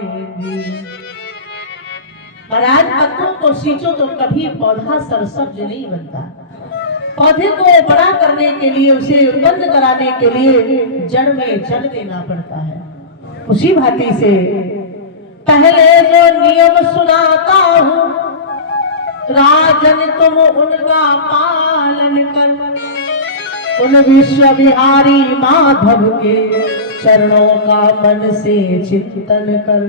पाएंगे। महाराज पत्तों को सींचो तो कभी पौधा सरसब्ज नहीं बनता। पौधे को बड़ा करने के लिए, उसे उत्पन्न कराने के लिए जड़ में जल देना पड़ता है। उसी भांति से पहले जो नियम सुनाता हूँ राजन, तुम उनका पालन कर। उन विश्व विहारी माधव के चरणों का मन से चिंतन कर।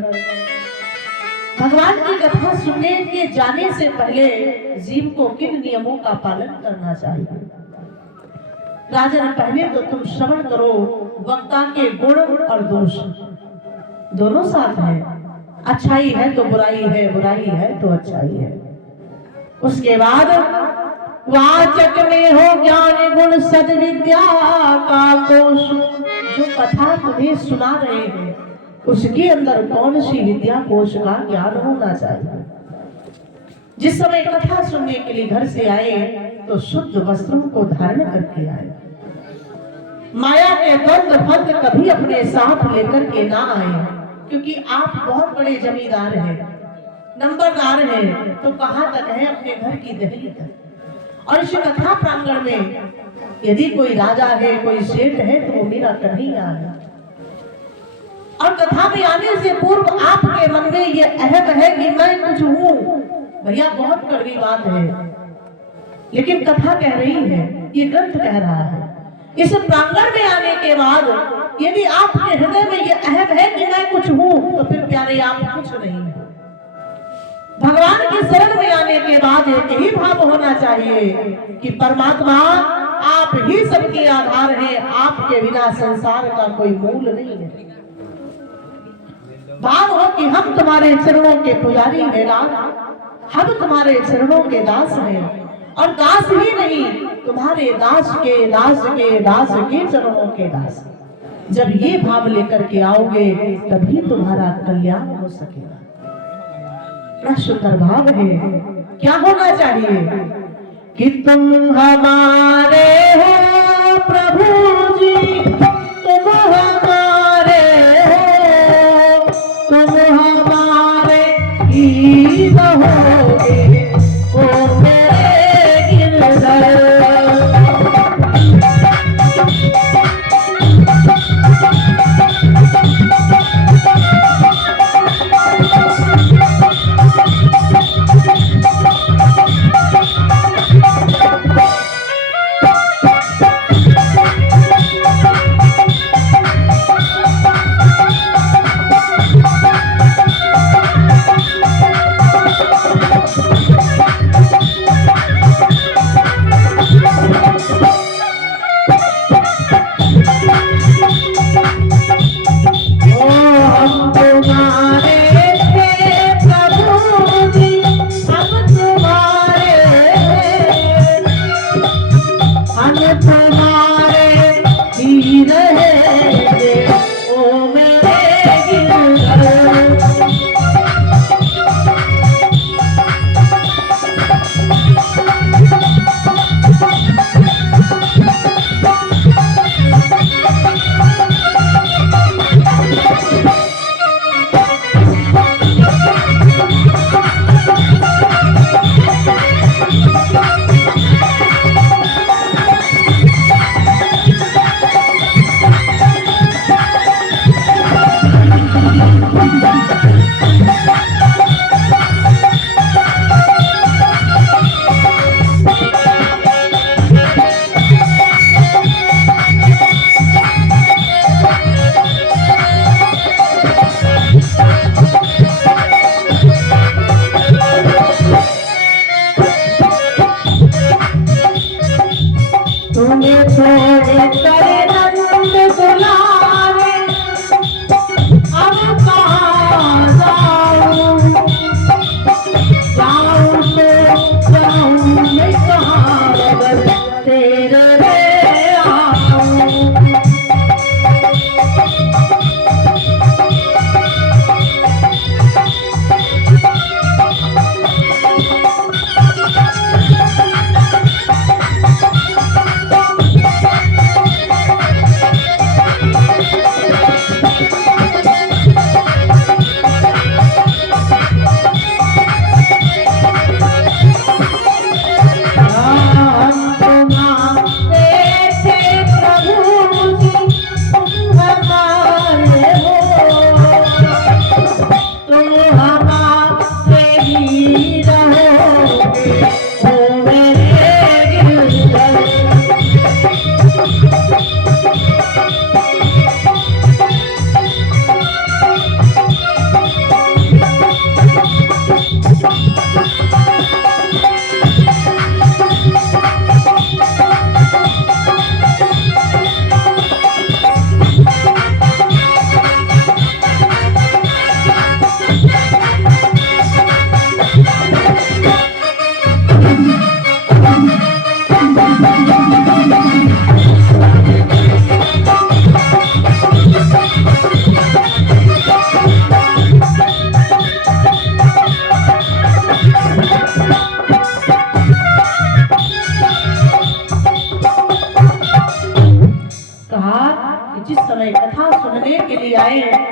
भगवान की कथा सुनने के जाने से पहले जीव को किन नियमों का पालन करना चाहिए? राजन, पहले तो तुम श्रवण करो वक्ता के गुण और दोष, दोनों साथ हैं। अच्छाई है तो बुराई है, बुराई है तो अच्छाई है। उसके बाद वाचक में हो ज्ञान गुण सद्विद्या का कोश। जो कथा तुम्हें सुना रहे हैं उसके अंदर कौन सी विद्या कोश का ज्ञान होना चाहिए? जिस समय कथा सुनने के लिए घर से आए तो शुद्ध वस्त्रों को धारण करके आए। माया के द्वंद फंद कभी अपने साथ लेकर के ना आए, क्योंकि आप बहुत बड़े जमींदार हैं, नंबरदार हैं, तो कहां तक है अपने घर की दहलीज तक। और इस कथा प्रांगण में यदि कोई राजा है, कोई सेठ है, तो वो मेरा कन्हैया है। और कथा में आने से पूर्व आपके मन में ये अहम है कि मैं कुछ हूं। भैया बहुत कड़वी बात है, लेकिन कथा कह रही है, ये ग्रंथ कह रहा है। इस प्रांगण में आने के बाद यदि आपके हृदय में ये अहम है कि मैं कुछ हूं, तो फिर प्यारे आप कुछ नहीं हो। भगवान की शरण में आने के बाद एक ही भाव होना चाहिए कि परमात्मा आप ही सबके आधार हैं, आपके बिना संसार का कोई मूल नहीं है। भाव हो कि हम तुम्हारे चरणों के पुजारी हैं नाथ, हम तुम्हारे चरणों के दास हैं। और दास ही नहीं, तुम्हारे दास के दास के दास के चरणों के दास। जब ये भाव लेकर के आओगे तभी तुम्हारा कल्याण हो सकेगा। बड़ा सुंदर भाव है। क्या होना चाहिए कि तुम हमारे हो प्रभु जी, तुम हमारे हो, तुम हमारे ही रहोगे, ओ मेरे गिरधर।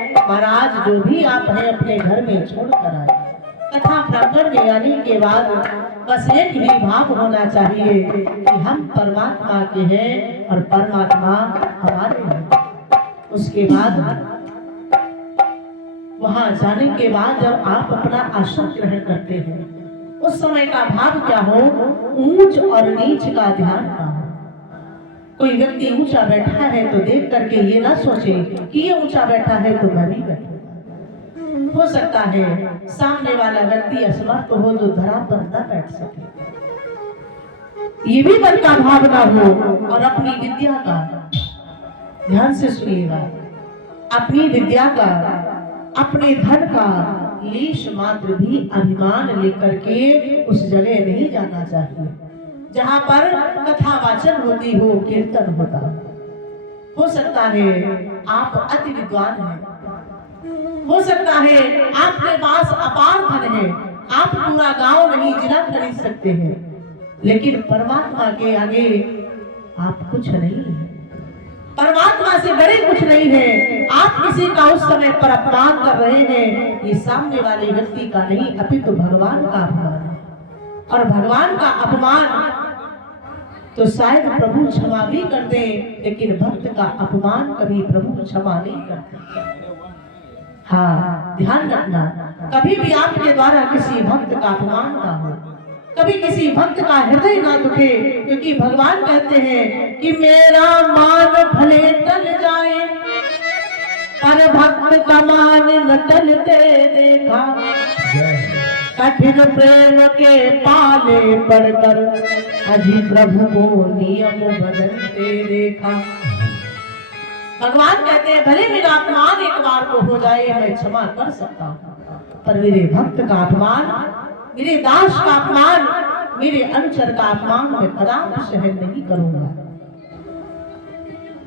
महाराज जो भी आप हैं अपने घर में छोड़ कर आए। कथा प्रांगण में आने के बाद बस एक ही भाव होना चाहिए कि हम परमात्मा के हैं और परमात्मा हमारे हैं। उसके बाद वहां जाने के बाद जब आप अपना आश्रम ग्रहण करते हैं, उस समय का भाव क्या हो? ऊंच और नीच का ध्यान ना हो। कोई व्यक्ति ऊंचा बैठा है तो देख करके ये ना सोचे कि ये ऊंचा बैठा है तो मैं भी बैठूंगा। हो सकता है सामने वाला व्यक्ति असमर्थ हो जो धरा पर न बैठ सके, ये भी मन का भाव ना हो। और अपनी विद्या का, ध्यान से सुनिएगा, अपनी विद्या का, अपने धन का लेश मात्र भी अभिमान लेकर के उस जगह नहीं जाना चाहिए जहां पर कथा वाचन होती हो, कीर्तन होता हो सकता है आप अति विद्वान हैं, हो सकता है आपके पास अपार धन है, आप पूरा गांव नहीं जिला खरीद सकते हैं, लेकिन परमात्मा के आगे आप कुछ नहीं है। परमात्मा से बड़े कुछ नहीं है। आप किसी का उस समय पर अपमान कर रहे हैं, ये सामने वाले व्यक्ति का नहीं अपितु भगवान का अपमान है। और भगवान का अपमान तो शायद प्रभु क्षमा भी कर दे, लेकिन भक्त का अपमान कभी प्रभु क्षमा नहीं करते। हाँ, ध्यान रखना, कभी भी आपके द्वारा किसी भक्त का अपमान ना हो, कभी किसी भक्त का हृदय ना दुखे, क्योंकि भगवान कहते हैं कि मेरा मान भले टल जाए पर भक्त का मान न टलते देखा, कठिन प्रेम के पाले पड़कर अजी प्रभु को नियम बदलते देखा। भगवान कहते हैं भले मेरा अपमान एक बार को हो जाए मैं क्षमा कर सकता हूँ, पर मेरे भक्त का अपमान, मेरे दास का अपमान, मेरे अनुचर का अपमान मैं कदापि सहन नहीं करूंगा।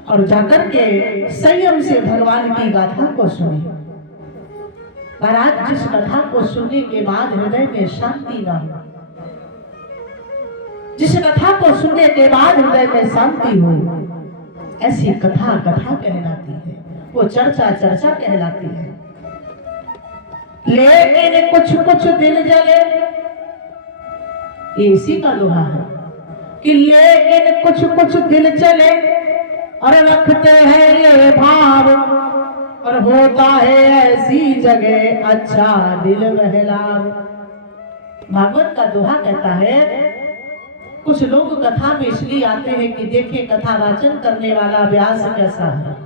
और जाकर के संयम से भगवान की गाथा को सुने। महाराज, जिस कथा को सुनने के बाद हृदय में शांति ना हो, जिस कथा को सुनने के बाद हृदय में शांति हो, ऐसी कथा कथा कहलाती है, वो चर्चा चर्चा कहलाती है। लेकिन कुछ कुछ दिल जले, ये इसी का दोहा है कि लेकिन कुछ कुछ दिल चले और रखते हैं ये भाव, और होता है ऐसी जगह अच्छा दिल बहलाव। भागवत का दोहा कहता है कुछ लोग कथा में इसलिए आते हैं कि देखें कथा वाचन करने वाला व्यास कैसा है,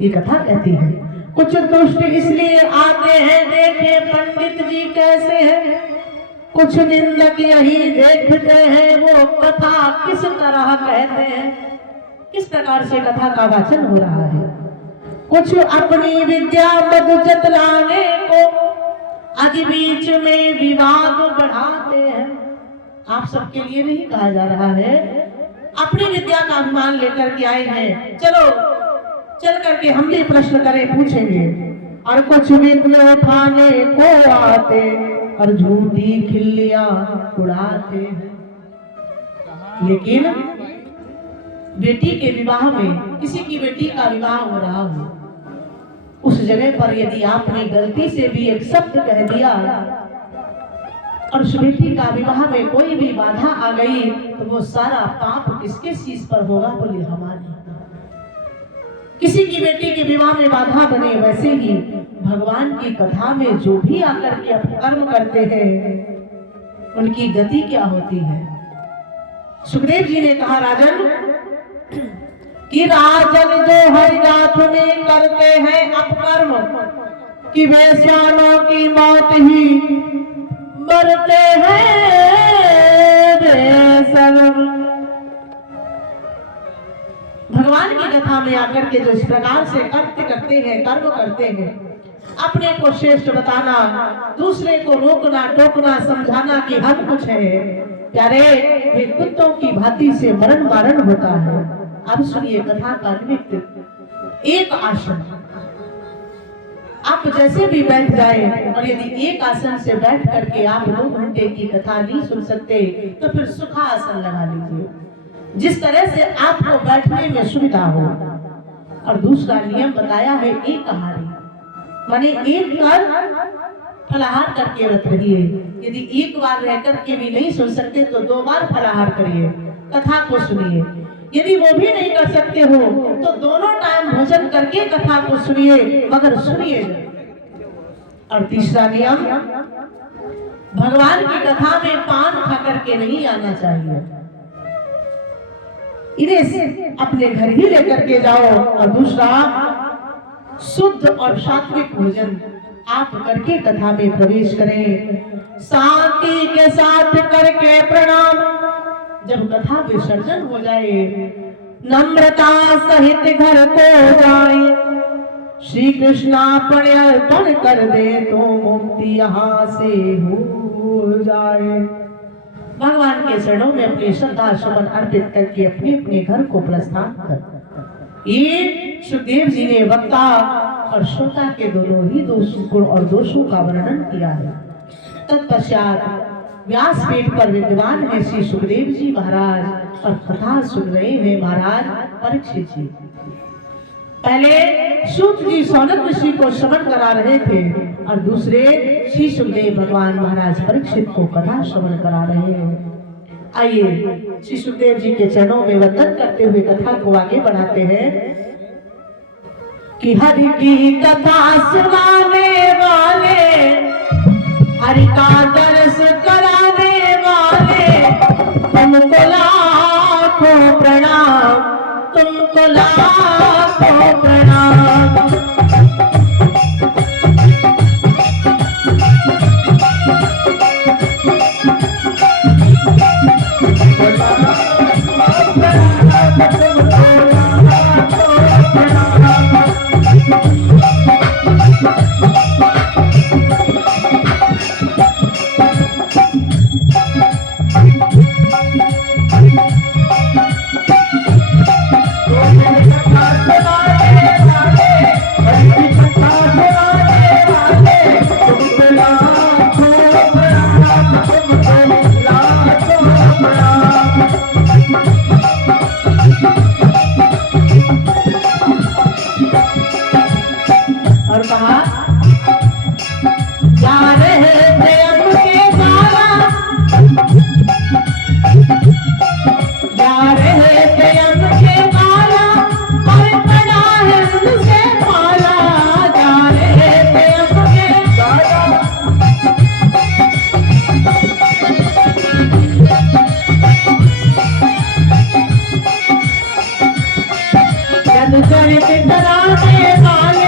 ये कथा कहती है। कुछ दुष्ट इसलिए आते हैं देखे पंडित जी कैसे हैं, कुछ निंदक यही देखते हैं वो कथा किस तरह कहते हैं, किस प्रकार से कथा का वाचन हो रहा है। कुछ अपनी विद्या मधु जतलाने को आज बीच में विवाद बढ़ाते हैं। आप सबके लिए नहीं कहा जा रहा है, अपनी विद्या का अभिमान लेकर के आए हैं, चलो चल करके हम भी प्रश्न करें, पूछेंगे। और कुछ विघ्न उठाने को आते और झूठी खिल्लियां उड़ाते हैं। लेकिन बेटी के विवाह में, किसी की बेटी का विवाह हो रहा हो, उस जगह पर यदि आपने गलती से भी एक शब्द कह दिया और उस बेटी का विवाह में कोई भी बाधा आ गई, तो वो सारा पाप किसके शीश पर होगा? बोले हमारे। किसी की बेटी के विवाह में बाधा बने, वैसे ही भगवान की कथा में जो भी आकर के कर्म करते हैं उनकी गति क्या होती है। सुखदेव जी ने कहा राजन कि राजन जो हरिनाथ में करते हैं अपकर्म, कि वैश्यानों की मौत ही मरते हैं बेशर्म। भगवान की कथा में आकर के जो इस प्रकार से कर्म करते हैं, कर्म करते हैं, अपने को श्रेष्ठ बताना, दूसरे को रोकना टोकना समझाना कि हम कुछ है, प्यारे वे कुत्तों की भांति से मरण मारण होता है। अब सुनिए कथा का निमित्त एक आसन, आप जैसे भी बैठ जाए, और यदि एक आसन से बैठ करके आप 2 घंटे की कथा नहीं सुन सकते तो फिर सुखासन लगा लीजिए, जिस तरह से आपको बैठने में सुविधा हो। और दूसरा नियम बताया है एक आहारी, माने एक कर फलाहार करके व्रत रहिए। यदि एक बार रह करके भी नहीं सुन सकते तो 2 बार फलाहार करिए, कथा को सुनिए। यदि वो भी नहीं कर सकते हो तो दोनों टाइम भोजन करके कथा को सुनिए, मगर सुनिए। और तीसरा नियम, भगवान की कथा में पान खा करके नहीं आना चाहिए, इन्हें अपने घर ही लेकर के जाओ। और दूसरा, शुद्ध और सात्विक भोजन आप करके कथा में प्रवेश करें, शांति के साथ करके प्रणाम। जब कथा विसर्जन हो जाए, नम्रता सहित घर को जाए, श्री कृष्ण अपने अर्पण कर दे तो मुक्ति यहाँ से हो जाए। भगवान के चरणों में अपनी श्रद्धा सुमन अर्पित करके अपने अपने घर को प्रस्थान कर। ये सुखदेव जी ने वक्ता और श्रोता के दोनों ही गुण और दोषों का वर्णन किया है। तत्पश्चात व्यासपीठ पर विद्वान है श्री सुखदेव जी महाराज और कथा सुन रहे हैं महाराज परीक्षित जी। पहले सूत जी सौनक ऋषि को श्रवण करा रहे थे और दूसरे श्री सुखदेव भगवान महाराज परीक्षित को कथा श्रवण करा रहे हैं। आइए श्री सुखदेव जी के चरणों में वंदन करते हुए कथा को आगे बढ़ाते हैं कि हरि की कथा सुनाने वाले, हरि का दर्श कराने वाले, तुमको लाखों प्रणाम, तुमको लाखों प्रणाम। और कहा, जा रहे थे उनके द्वारा, जा रहे थे उनके द्वारा, और पड़ा है उनसे पाला, जा रहे थे उनके द्वारा। जब चरित कराने वाले